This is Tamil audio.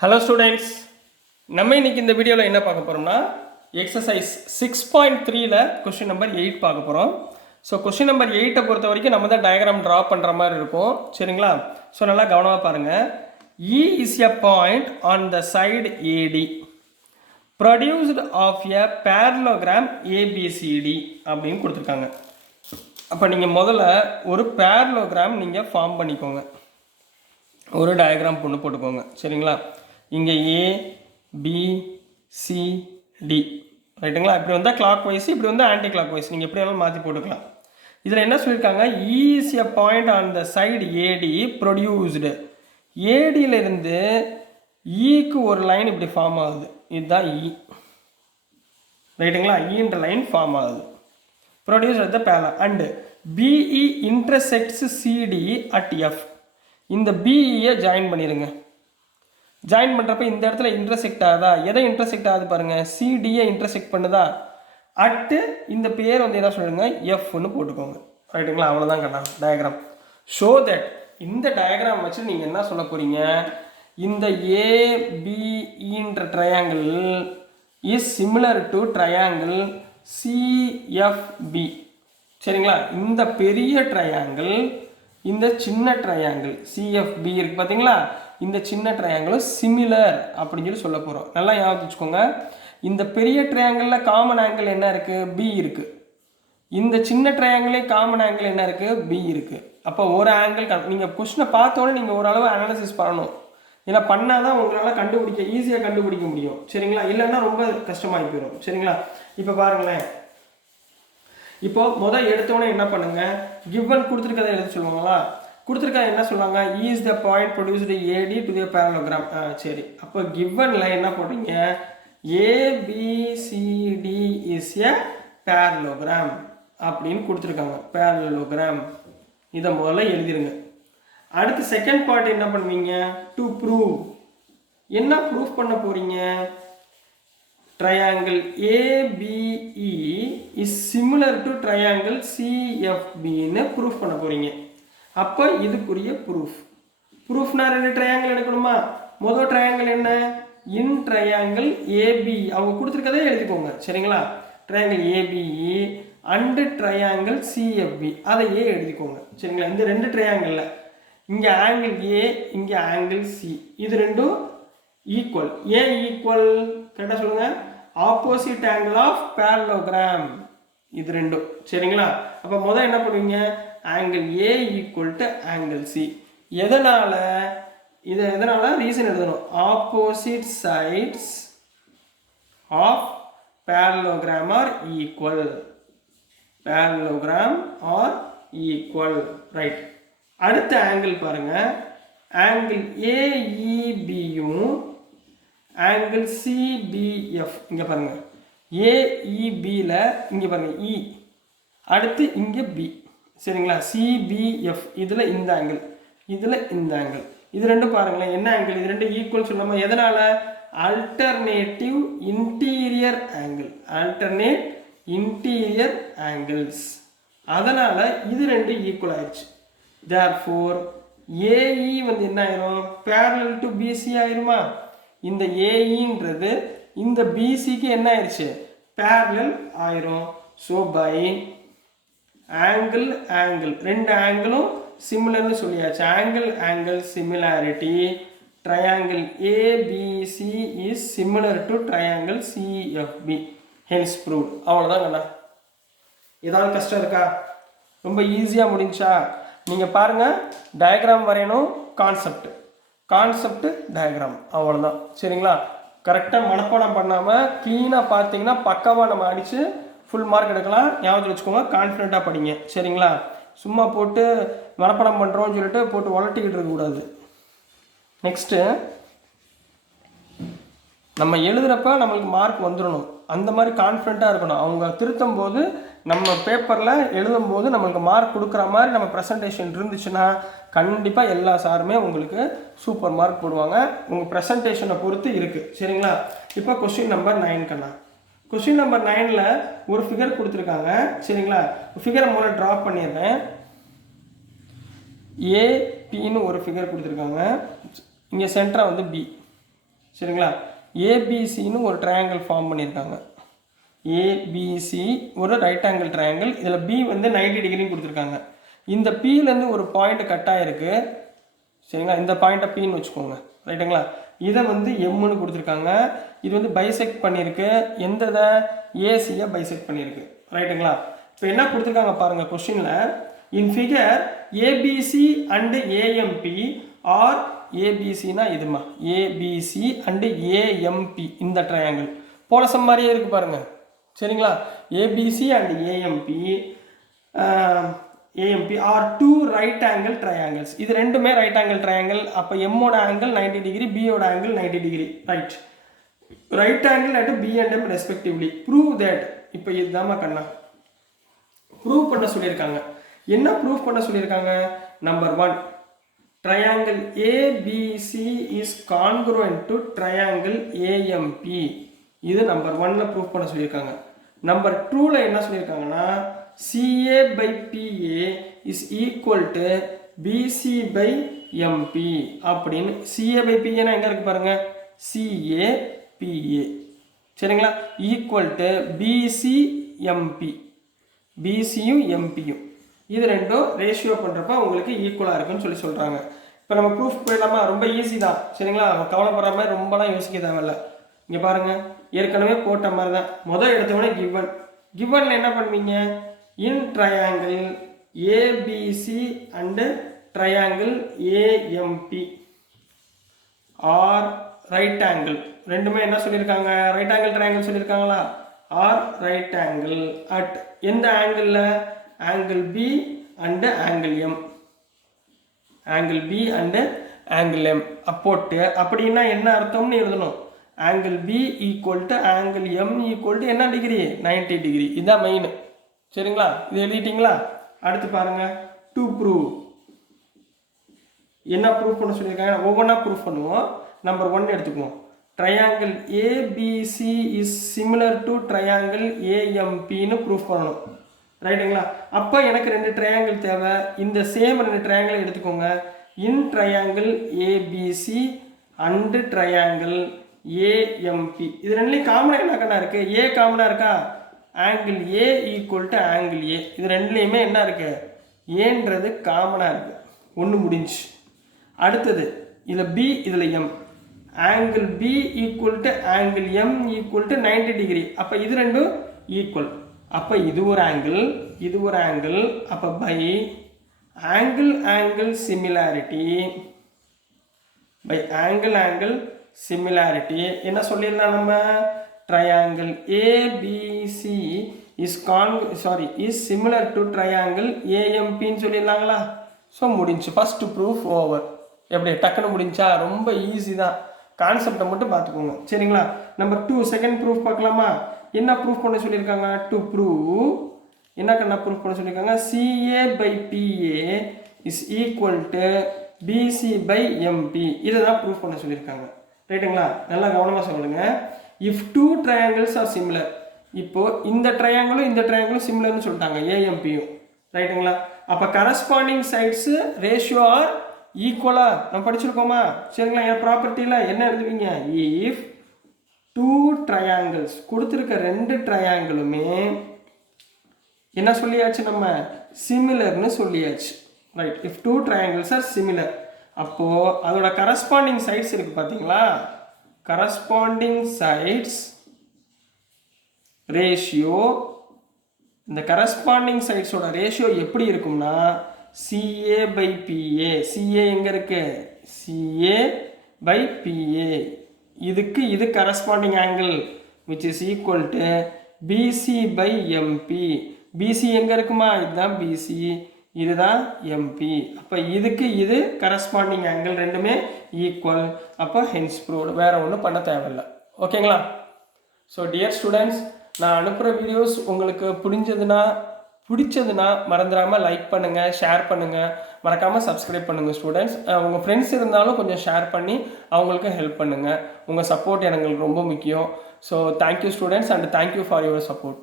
ஹலோ ஸ்டூடெண்ட்ஸ், நம்ம இன்னைக்கு இந்த வீடியோவில் என்ன பார்க்க போகிறோம்னா எக்ஸசைஸ் 6.3ல கொஸ்டின் நம்பர் 8 பார்க்க போகிறோம். ஸோ கொஸ்டின் நம்பர் 8 பொறுத்த வரைக்கும் நம்ம தான் டயக்ராம் ட்ரா பண்ணுற மாதிரி இருக்கும். சரிங்களா? ஸோ நல்லா கவனமாக பாருங்கள். E is a point on the side AD produced of a parallelogram ABCD அப்படின்னு கொடுத்துருக்காங்க. அப்போ நீங்கள் முதல்ல ஒரு parallelogram நீங்கள் ஃபார்ம் பண்ணிக்கோங்க. ஒரு டயக்ராம் பொண்ணு போட்டுக்கோங்க. சரிங்களா? இங்கே ஏ பி சி டி ரைட்டுங்களா? இப்படி வந்தால் கிளாக் வைஸ், இப்படி வந்தால் ஆன்டி கிளாக் வைஸ், நீங்கள் எப்படி வேணாலும் மாற்றி போட்டுக்கலாம். இதில் என்ன சொல்லியிருக்காங்க? Is a point on the side AD produced. ஏடியிலிருந்து ஈக்கு ஒரு லைன் இப்படி ஃபார்ம் ஆகுது. இதுதான் இ ரைட்டுங்களா? ஈன்ற லைன் ஃபார்ம் ஆகுது. Produce at the parallel and BE intersects CD at F. இந்த பிஇயை ஜாயின் பண்ணிடுங்க. ஜாயின் பண்ணுறப்ப இந்த இடத்துல இன்டர்செக்ட் ஆகுதா? எதை இன்டர்செக்ட் ஆகுது பாருங்கள், சிடியை இன்டர்செக்ட் பண்ணுதா? அட்டு இந்த பேர் வந்து என்ன சொல்லுங்க, எஃப்னு போட்டுக்கோங்க. ரைட்டுங்களா? அவ்வளோதான் கண்ணா டயக்ராம். ஷோ தட் இந்த டயக்ராம் வச்சு நீங்கள் என்ன சொல்ல போகிறீங்க, இந்த ஏபிஇன்ற triangle is similar to triangle சிஎஃப்பி. சரிங்களா? இந்த பெரிய ட்ரையாங்கிள் இந்த சின்ன ட்ரையாங்கிள் சிஎஃப்பி இருக்குது பார்த்தீங்களா? இந்த சின்ன ட்ரையாங்கிளும் சிமிலர் அப்படின்னு சொல்லி சொல்ல போகிறோம். நல்லா ஞாபகம் வச்சுக்கோங்க. இந்த பெரிய ட்ரையாங்கிளில் காமன் ஆங்கிள் என்ன இருக்குது? பி இருக்குது. இந்த சின்ன ட்ரையாங்கிளே காமன் ஆங்கிள் என்ன இருக்குது? பி இருக்குது. அப்போ ஒரு ஆங்கிள் நீங்கள் கொஸ்டினை பார்த்தோன்னே நீங்கள் ஓரளவு அனாலிசிஸ் பண்ணணும். ஏன்னா பண்ணால் தான் உங்களால் ஈஸியாக கண்டுபிடிக்க முடியும். சரிங்களா? இல்லைன்னா ரொம்ப கஷ்டமாகி போயிடும். சரிங்களா? இப்போ பாருங்களேன். இப்போ எடுத்தோடனே என்ன பண்ணுங்க, கிவன் கொடுத்துருக்கதை எழுத சொல்லுவாங்களா? கொடுத்துருக்கா என்ன சொல்லுவாங்க, is the point produced AD to the parallelogram. சரி, அப்போ கிவன்ல என்ன போடுறீங்க, ஏபிசிடி இஸ் எ பேரலோகிராம் அப்படின்னு கொடுத்துருக்காங்க. பேரலோகிராம் இதை முதல்ல எழுதிருங்க. அடுத்து செகண்ட் பார்ட் என்ன பண்ணுவீங்க, டு ப்ரூவ். என்ன ப்ரூஃப் பண்ண போறீங்க, triangle ABE is similar to triangle CFB ன்னு ப்ரூஃப் பண்ண போறீங்க. அப்போ இதுக்குரிய ப்ரூஃப்னா ரெண்டு ட்ரையாங்கிள் எடுக்கணுமா? முதல் ட்ரையாங்கிள் என்ன, இன் ட்ரையாங்கிள் ஏபி அவங்க கொடுத்துருக்கதே எழுதிக்கோங்க. சரிங்களா? Triangle ABE and triangle CFP அதையே எழுதிக்கோங்க. சரிங்களா? இந்த ரெண்டு ட்ரையாங்கிளில் இங்கே ஆங்கிள் ஏ, இங்கே ஆங்கிள் சி, இது ரெண்டும் ஈக்குவல். ஏன் ஈக்குவல் கரெக்டாக சொல்லுங்கள், ஆப்போசிட் ஆங்கிள் ஆஃப் பேரலோகிராம் இது ரெண்டும். சரிங்களா? அப்போ முதல் என்ன பண்ணுவீங்க, angle A equal to angle C. எதனால் ரீசன் எழுதணும், opposite sides of parallelogram are equal. Parallelogram are equal. Right. அடுத்த ஆங்கிள் பாருங்க, ஆங்கிள் ஏஇபியும் ஆங்கிள் சிபிஎஃப். இங்கே பாருங்க, ஏஇபியில் இங்கே பாருங்க இ, அடுத்து இங்கே பி. சரிங்களா? சிபிஎஃப் இதில் இந்த ஆங்கிள், இதில் இந்த ஆங்கிள், இது ரெண்டும் பாருங்களேன் என்ன ஆங்கிள், இது ரெண்டும் ஈக்குவல் சொல்லாம. எதனால, alternative interior angle, alternate interior angles. அதனால இது ரெண்டும் ஈக்குவல் ஆயிடுச்சு. தேர்ஃபோர் ஏஇ வந்து என்ன ஆயிரும், பேரலல் டு பிசி ஆயிருமா? இந்த ஏஇன்றது இந்த பிசிக்கு என்ன ஆயிடுச்சு, பேரலல் ஆயிரும். ஸோ பை ஆங்கிள் ரெண்டு ஆங்கிளும் சிமிலர்னு சொல்லியாச்சு. Angle similarity triangle ABC is similar to triangle சிஎஃப்பி, ஹென்ஸ் ப்ரூவ்ட். அவ்வளோதாங்கண்ணா. ஏதாவது கஷ்டம் இருக்கா? ரொம்ப ஈஸியாக முடிஞ்சா? நீங்கள் பாருங்கள், டயக்ராம் வரையணும், கான்செப்ட் டயக்ராம், அவ்வளோதான். சரிங்களா? கரெக்டாக மனப்பாடம் பண்ணாமல் க்ளீனாக பார்த்தீங்கன்னா பக்காவாக நம்ம அடித்து ஃபுல் மார்க் எடுக்கலாம். ஞாபகத்தில் வச்சுக்கோங்க, கான்ஃபிடென்ட்டாக படிங்க. சரிங்களா? சும்மா போட்டு மனப்பாடம் பண்ணுறோன்னு சொல்லிட்டு போட்டு உலட்டிக்கிட்டு இருக்கக்கூடாது. நெக்ஸ்ட்டு நம்ம எழுதுகிறப்ப நம்மளுக்கு மார்க் வந்துடணும். அந்த மாதிரி கான்ஃபிடென்ட்டாக இருக்கணும். அவங்க திருத்தும் போது நம்ம பேப்பரில் எழுதும்போது நம்மளுக்கு மார்க் கொடுக்குற மாதிரி நம்ம ப்ரெசன்டேஷன் இருந்துச்சுன்னா கண்டிப்பாக எல்லா சாருமே உங்களுக்கு சூப்பர் மார்க் போடுவாங்க. உங்கள் ப்ரெசன்டேஷனை பொறுத்து இருக்குது. சரிங்களா? இப்போ கொஸ்டின் நம்பர் 9 கண்ணா. கொஸ்டின் நம்பர் 9ல் ஒரு ஃபிகர் கொடுத்துருக்காங்க. சரிங்களா? ஃபிகரை முதல்ல ட்ரா பண்ணிடுறேன். ஏபின்னு ஒரு ஃபிகர் கொடுத்துருக்காங்க. இங்கே சென்டராக வந்து பி. சரிங்களா? ஏபிசின்னு ஒரு ட்ரையாங்கிள் ஃபார்ம் பண்ணியிருக்காங்க. ஏபிசி ஒரு ரைட் ஆங்கிள் ட்ரையாங்கிள். இதில் பி வந்து 90 டிகிரின்னு கொடுத்துருக்காங்க. இந்த பியிலேருந்து ஒரு பாயிண்ட் கட் ஆகிருக்கு. சரிங்களா? இந்த பாயிண்ட்டை பின்னு வச்சுக்கோங்க. ரைட்டுங்களா? இதை வந்து எம்முன்னு கொடுத்துருக்காங்க. இது வந்து பைசெக்ட் பண்ணியிருக்கு. எந்த இதை ஏசியை பைசெக்ட் பண்ணியிருக்கு. ரைட்டுங்களா? இப்போ என்ன கொடுத்துருக்காங்க பாருங்கள் கொஸ்டினில். In figure ABC and AMP are ஏபிசினா இதுமா ஏபிசி அண்டு ஏஎம்பி இந்த ட்ரையாங்கிள் போலசம் மாதிரியே இருக்குது பாருங்கள். சரிங்களா? ABC and AMP are two right angle triangles. இது ரெண்டுமே ரைட் ஆங்கிள் ட்ரையாங்கிள். அப்போ எம்மோட ஆங்கிள் 90 டிகிரி, பியோட angle 90 degree. Right right angle at B and M respectively. Prove that. இப்போ இதுதாம்மா கண்ணா ப்ரூவ் பண்ண சொல்லியிருக்காங்க. என்ன ப்ரூவ் பண்ண சொல்லியிருக்காங்க? Number 1, triangle ABC is congruent to triangle AMP. இது நம்பர் 1ல ப்ரூவ் பண்ண சொல்லியிருக்காங்க. நம்பர் 2ல என்ன சொல்லியிருக்காங்கன்னா CA by PA is equal to BC by MP அப்படின்னு. CA by PA எங்க இருக்கு பாருங்க, CA PA. சரிங்களா? Equal to BC MP. BCயும் MPயும் இது ரெண்டும் ரேஷியோ பண்ணுறப்ப உங்களுக்கு ஈக்குவலாக இருக்குன்னு சொல்கிறாங்க. இப்போ நம்ம ப்ரூஃப் போயிடலாமா? ரொம்ப ஈஸி தான். சரிங்களா? கவலைப்படுற மாதிரி ரொம்பலாம் யோசிக்க தேவையில்ல. இங்கே பாருங்கள், ஏற்கனவே போட்ட மாதிரி தான். முதல் எடுத்தவொடனே கிவன். கிவனில் என்ன பண்ணுவீங்க? In triangle ABC and triangle AMP are right angle. ரெண்டுமே என்ன சொல்லியிருக்காங்க? ரைட் ஆங்கிள் ட்ரையாங்கிள் சொல்லியிருக்காங்களா? ஆர் ரைட் ஆங்கிள் அட் எந்த ஆங்கிளில்? Angle B and angle M. Angle B and angle M அப்போட்டு அப்படின்னா என்ன அர்த்தம்னு எழுதணும். Angle B equal to angle M equal to என்ன டிகிரி? 90 டிகிரி. இதுதான் மெயின். சரிங்களா? இது எழுதிட்டீங்களா? அடுத்து பாருங்க, டு ப்ரூவ். என்ன ப்ரூவ் பண்ண சொல்லியிருக்காங்க? ஒவ்வொன்றா ப்ரூவ் பண்ணுவோம். நம்பர் 1 எடுத்துக்குவோம். Triangle ABC is similar to triangle ஏஎம்பின்னு ப்ரூவ் பண்ணணும். ரைட்டுங்களா? அப்போ எனக்கு 2 ட்ரையாங்கிள் தேவை. இந்த சேம் 2 ட்ரையாங்கிள் எடுத்துக்கோங்க. இன் triangle ABC and triangle AMP. இது ரெண்டுலேயும் காமனாக என்ன கண்ணா இருக்குது? ஏ காமனாக இருக்கா? Angle A equal to angle ஏ. இது ரெண்டுலேயுமே என்ன இருக்குது? ஏன்றது காமனாக இருக்குது. ஒன்று முடிஞ்சு. அடுத்தது இதில் பி, இதில் M. Angle B equal to angle M equal to 90 degree. அப்போ இது ரெண்டும் ஈக்குவல். அப்போ இது ஒரு ஆங்கிள், இது ஒரு ஆங்கிள். அப்போ by angle similarity, by angle similarity என்ன சொல்லிடலாம் நம்ம? Triangle ABC is similar to triangle ஏஎம்பின்னு சொல்லிடலாங்களா? ஸோ முடிஞ்சு. First proof over. எப்படி டக்குன்னு முடிஞ்சா? ரொம்ப ஈஸி தான். கான்செப்டை மட்டும் பார்த்துக்கோங்க. சரிங்களா? நம்பர் 2 செகண்ட் ப்ரூஃப் பார்க்கலாமா? என்ன ப்ரூஃப் பண்ண சொல்லியிருக்காங்க? டு ப்ரூவ் என்ன கண்ணா ப்ரூஃப் பண்ண சொல்லியிருக்காங்க? CA by PA is equal to BC by MP. இதை தான் ப்ரூஃப் பண்ண சொல்லியிருக்காங்க. ரைட்டுங்களா? நல்லா கவனமாக சொல்லுங்க. If 2 triangles are similar. இப்போ இந்த ட்ரையாங்கிளும் சிமிலர்னு சொல்லிட்டாங்க, ஏஎம்பியும். ரைட்டுங்களா? அப்போ கரஸ்பாண்டிங் சைட்ஸு ரேஷியோ ஆர் ஈக்குவலா நம்ம படிச்சிருக்கோமா? சரிங்களா? என் ப்ராப்பர்ட்டியில் என்ன எழுதுவீங்க? இஃப் 2 triangles கொடுத்துருக்க 2 ட்ரையாங்கிளுமே என்ன சொல்லியாச்சு? நம்ம சிமிலர்னு சொல்லியாச்சு. Right. If 2 triangles are similar, அப்போது அதோட கரஸ்பாண்டிங் சைட்ஸ் இருக்குது பார்த்தீங்களா? கரஸ்பாண்டிங் சைட்ஸ் ரேஷியோ, இந்த கரஸ்பாண்டிங் சைட்ஸோட ரேஷியோ எப்படி இருக்கும்னா CA by PA. CA எங்கே இருக்கு? CA by PA. இதுக்கு இது corresponding angle which is equal to BC by MP. BC எங்கே இருக்குமா? இதுதான் BC, இதுதான் MP. அப்போ இதுக்கு இது கரஸ்பாண்டிங் ஆங்கிள் ரெண்டுமே ஈக்குவல். அப்போ ஹென்ஸ் ப்ரூவ்டு. வேறு ஒன்றும் பண்ண தேவையில்லை. ஓகேங்களா? ஸோ டியர் ஸ்டூடெண்ட்ஸ், நான் அனுப்புகிற வீடியோஸ் உங்களுக்கு பிடிச்சதுன்னா மறந்துடாமல் லைக் பண்ணுங்கள், ஷேர் பண்ணுங்கள், மறக்காமல் சப்ஸ்கிரைப் பண்ணுங்கள் ஸ்டூடெண்ட்ஸ். உங்கள் ஃப்ரெண்ட்ஸ் இருந்தாலும் கொஞ்சம் ஷேர் பண்ணி அவங்களுக்கு ஹெல்ப் பண்ணுங்கள். உங்கள் சப்போர்ட் எனக்கு ரொம்ப முக்கியம். So thank you students and thank you for your support.